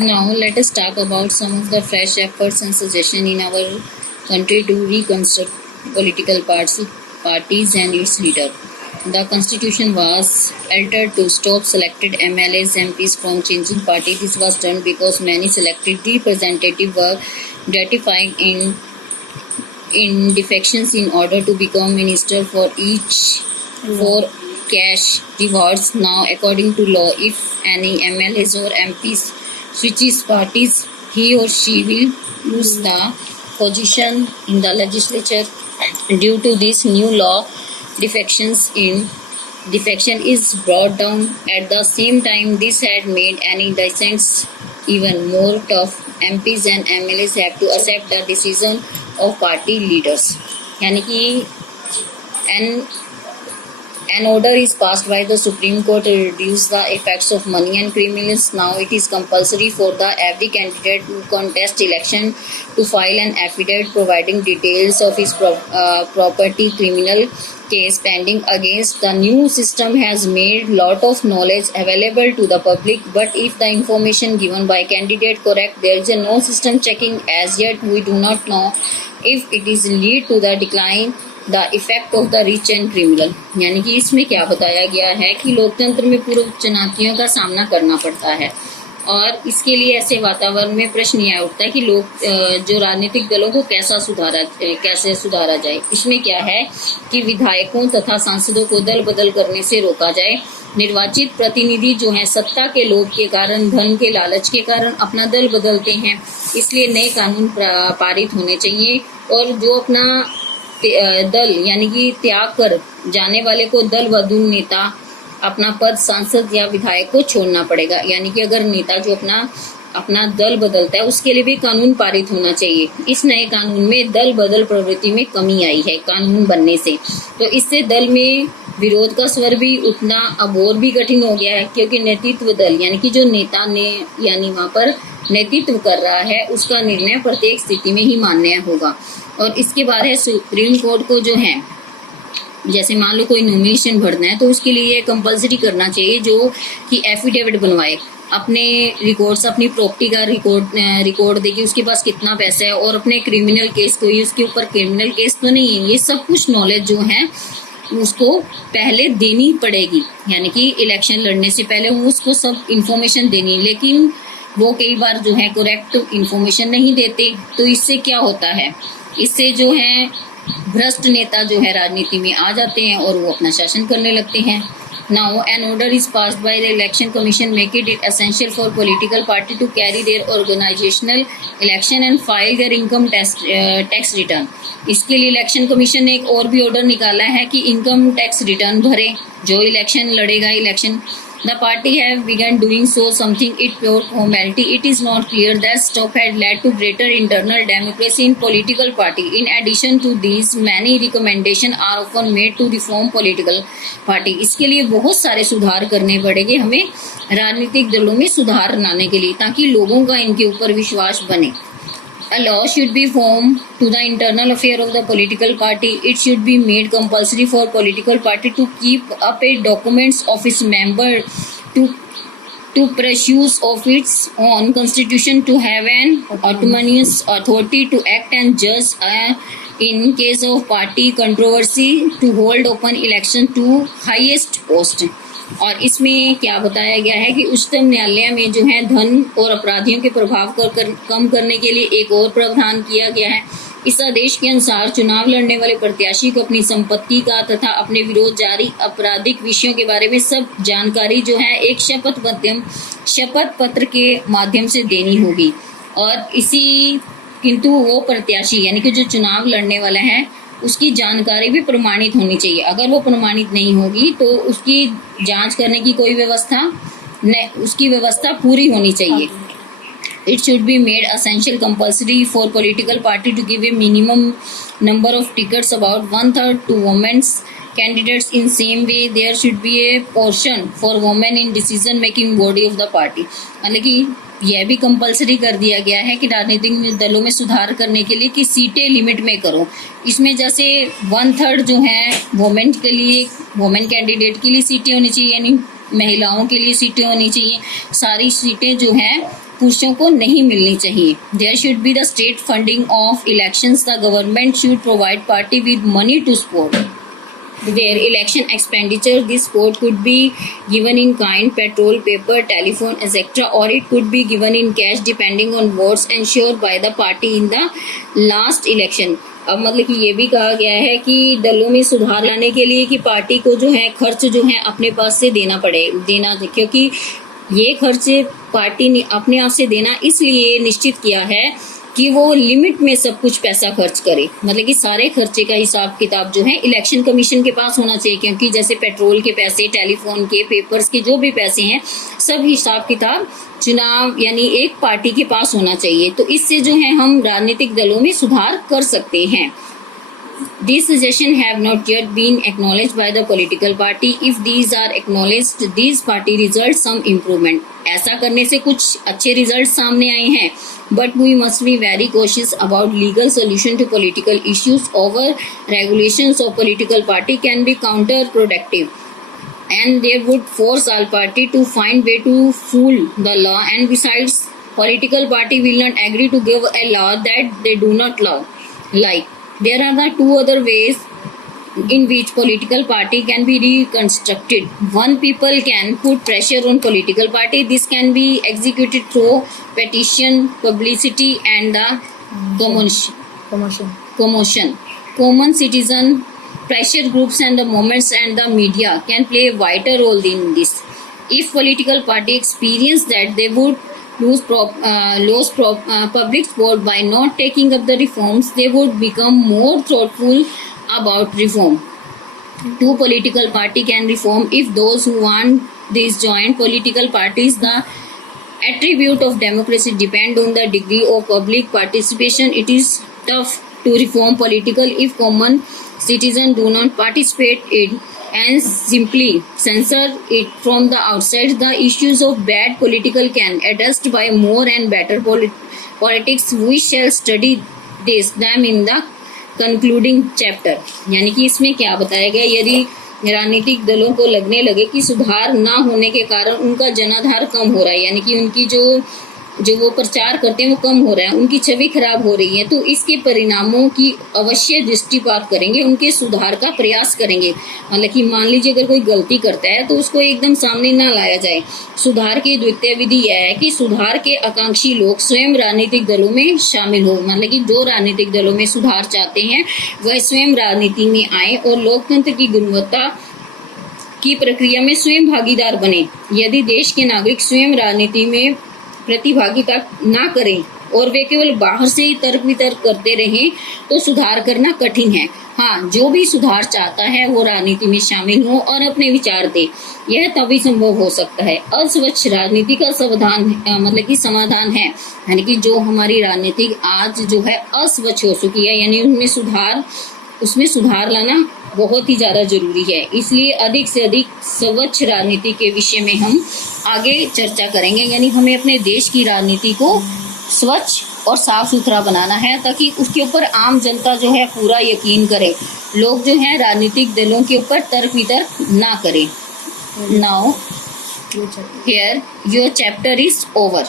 Now let us talk about some of the fresh efforts and suggestions in our country to reconstruct political parties and its leader. The constitution was altered to stop selected MLAs MPs from changing party. This was done because many selected representatives were ratified in defections in order to become minister for each for cash rewards. Now, according to law, if any MLAs or MPs switches parties, he or she will lose the position in the legislature. Due to this new law, defection is brought down. At the same time, this had made any dissents even more tough. MPs and MLAs have to accept the decision of party leaders. यानी कि an order is passed by the Supreme Court to reduce the effects of money and criminals. Now it is compulsory for every candidate who contest election to file an affidavit providing details of his property criminal case pending against. The new system has made lot of knowledge available to the public, but if the information given by candidate correct, there is no system checking. As yet we do not know if it is lead to the decline the effect of the rich and criminal. यानी कि इसमें क्या बताया गया है कि लोकतंत्र में पूर्व चुनौतियों का सामना करना पड़ता है और इसके लिए ऐसे वातावरण में प्रश्न यह उठता है कि लोग जो राजनीतिक दलों को कैसे सुधारा जाए। इसमें क्या है कि विधायकों तथा सांसदों को दल बदल करने से रोका जाए। निर्वाचित प्रतिनिधि जो हैं सत्ता के लोभ के कारण, धन के लालच के कारण अपना दल बदलते हैं, इसलिए नए कानून पारित होने चाहिए और जो अपना दल यानी कि त्याग कर जाने वाले को दल बदल नेता अपना पद सांसद या विधायक को छोड़ना पड़ेगा। यानी कि अगर नेता जो अपना दल बदलता है उसके लिए भी कानून पारित होना चाहिए। इस नए कानून में दल बदल प्रवृत्ति में कमी आई है कानून बनने से, तो इससे दल में विरोध का स्वर भी उठना अब और भी कठिन हो गया है, क्योंकि नेतृत्व दल यानी कि जो नेता ने यानी वहां पर नेतृत्व कर रहा है उसका निर्णय प्रत्येक स्थिति में ही मान्य होगा। और इसके बाद है सुप्रीम कोर्ट को जो है, जैसे मान लो कोई नॉमिनेशन भरना है तो उसके लिए ये कंपलसरी करना चाहिए जो कि एफिडेविट बनवाए, अपने रिकॉर्ड्स, अपनी प्रॉपर्टी का रिकॉर्ड देगी, उसके पास कितना पैसा है और अपने क्रिमिनल केस कोई उसके ऊपर क्रिमिनल केस तो नहीं है, ये सब कुछ नॉलेज जो है उसको पहले देनी पड़ेगी। यानी कि इलेक्शन लड़ने से पहले उसको सब इंफॉर्मेशन देनी, लेकिन वो कई बार जो है करेक्ट इंफॉर्मेशन नहीं देते। तो इससे क्या होता है, इससे जो है भ्रष्ट नेता जो है राजनीति में आ जाते हैं और वो अपना शासन करने लगते हैं। Now an order is passed by the election commission make it essential for political party to carry their organisational election and file their income tax return. इसके लिए इलेक्शन कमीशन ने एक और भी ऑर्डर निकाला है कि इनकम टैक्स रिटर्न भरे जो इलेक्शन लड़ेगा। Election The party have begun doing so, something it pure formality. It is not clear that stop had led to greater internal democracy in political party. In addition to these, many recommendations are often made to reform political party. इसके लिए बहुत सारे सुधार करने पड़ेंगे हमें राजनीतिक दलों में सुधार लाने के लिए, ताकि लोगों का इनके ऊपर विश्वास बने। A law should be formed to the internal affair of the political party. It should be made compulsory for political party to keep up a documents of its member to pursue of its own constitution, to have an autonomous authority to act and judge in case of party controversy, to hold open election to highest post. और इसमें क्या बताया गया है कि उच्चतम न्यायालय में जो है धन और अपराधियों के प्रभाव को कम करने के लिए एक और प्रावधान किया गया है। इस आदेश के अनुसार चुनाव लड़ने वाले प्रत्याशी को अपनी संपत्ति का तथा अपने विरोध जारी आपराधिक विषयों के बारे में सब जानकारी जो है एक शपथ पत्र के माध्यम से देनी होगी। और किंतु वो प्रत्याशी यानी कि जो चुनाव लड़ने वाला है उसकी जानकारी भी प्रमाणित होनी चाहिए। अगर वो प्रमाणित नहीं होगी तो उसकी जांच करने की कोई उसकी व्यवस्था पूरी होनी चाहिए। It should be made essential compulsory for political party to give a minimum number of tickets, about 1/3 to women's candidates. In same way, there should be a portion for women in decision making body of the party. मतलब कि यह भी compulsory कर दिया गया है कि राजनीतिक दलों में सुधार करने के लिए कि सीटें लिमिट में करो। इसमें जैसे 1/3 जो है वोमेन के लिए, वोमेन कैंडिडेट के लिए सीटें होनी चाहिए, यानी महिलाओं के लिए सीटें होनी चाहिए। सारी सीटें जो हैं पुरुषों को नहीं मिलनी चाहिए। There should be the state funding of elections, the government should provide party with money to support their election expenditure. This support could be given in kind, petrol, paper, telephone, etc., or it could be given in cash depending on votes ensured by the party in the last election. अब मतलब कि ये भी कहा गया है कि दलों में सुधार लाने के लिए कि पार्टी को जो है खर्च जो है अपने पास से देना, क्योंकि ये खर्च पार्टी ने अपने आप से देना इसलिए निश्चित किया है कि वो लिमिट में सब कुछ पैसा खर्च करे। मतलब कि सारे खर्चे का हिसाब किताब जो है इलेक्शन कमीशन के पास होना चाहिए, क्योंकि जैसे पेट्रोल के पैसे, टेलीफोन के, पेपर्स के जो भी पैसे हैं, सब हिसाब किताब चुनाव यानी एक पार्टी के पास होना चाहिए। तो इससे जो है हम राजनीतिक दलों में सुधार कर सकते हैं। These suggestions have not yet been acknowledged by the political party. If these are acknowledged, these party results some improvement. ऐसा करने से कुछ अच्छे रिजल्ट सामने आए हैं, but we must be very cautious about legal solution to political issues. Over regulations of political party can be counterproductive, and they would force all party to find way to fool the law. And besides, political party will not agree to give a law that they do not like. There are the two other ways in which political party can be reconstructed. One, people can put pressure on political party. This can be executed through petition, publicity, and the commotion. Common citizen, pressure groups, and the movements and the media can play a vital role in this. If political party experience that they would lose public support by not taking up the reforms, they would become more thoughtful about reform. Two political party can reform if those who want these joint political parties. The attribute of democracy depend on the degree of public participation. It is tough to reform political if common citizens do not participate in and simply censor it from the outside. The issues of bad political can addressed by more and better politics. We shall study them in the concluding chapter. यानी कि इसमें क्या बताया गया, यदि राजनीतिक दलों को लगने लगे कि सुधार ना होने के कारण उनका जनाधार कम हो रहा है, यानी कि उनकी जो वो प्रचार करते हैं वो कम हो रहा है, उनकी छवि खराब हो रही है, तो इसके परिणामों की अवश्य दृष्टिपात करेंगे, उनके सुधार का प्रयास करेंगे। मतलब कि मान लीजिए अगर कोई गलती करता है तो उसको एकदम सामने ना लाया जाए। सुधार की द्वितीय विधि यह है कि सुधार के आकांक्षी लोग स्वयं राजनीतिक दलों में शामिल हो। मतलब कि जो राजनीतिक दलों में सुधार चाहते हैं वह स्वयं राजनीति में आए और लोकतंत्र की गुणवत्ता की प्रक्रिया में स्वयं भागीदार बने। यदि देश के नागरिक स्वयं राजनीति में प्रतिभागिता ना करें और वे केवल बाहर से ही तर्क वितर्क करते रहें तो सुधार करना कठिन है। हाँ, जो भी सुधार चाहता है वो राजनीति में शामिल हो और अपने विचार दे, यह तभी संभव हो सकता है। अस्वच्छ राजनीति का मतलब कि समाधान है, यानी कि जो हमारी राजनीति आज जो है अस्वच्छ हो चुकी है, यानी उसमें सुधार लाना बहुत ही ज़्यादा जरूरी है। इसलिए अधिक से अधिक स्वच्छ राजनीति के विषय में हम आगे चर्चा करेंगे। यानी हमें अपने देश की राजनीति को स्वच्छ और साफ सुथरा बनाना है ताकि उसके ऊपर आम जनता जो है पूरा यकीन करे, लोग जो है राजनीतिक दलों के ऊपर तर्क वितर्क ना करें। Now here your chapter is over.